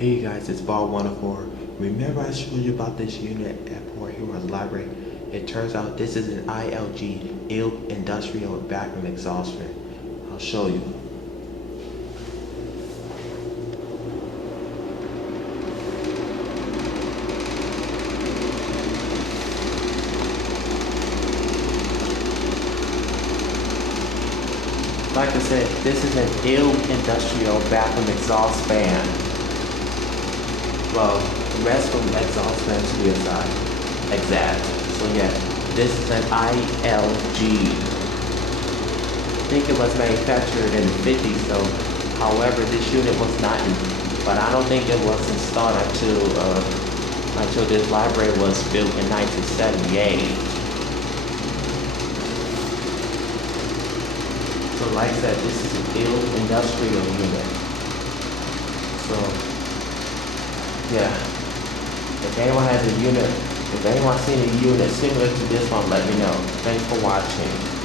Hey guys, it's Ball 104. Remember I showed you about this unit at Port Huron Library? It turns out this is an ILG, Industrial Vacuum Exhaust Fan. I'll show you. Like I said, this is an industrial vacuum exhaust fan. Well, restroom exhaust fan to be exact. So yeah, this is an ILG. I think it was manufactured in the 50s though. However, this unit was not, but I don't think it was installed until this library was built in 1978. So like I said, this is an industrial unit. So yeah, if anyone has a unit, if anyone seen a unit similar to this one, let me know. Thanks for watching.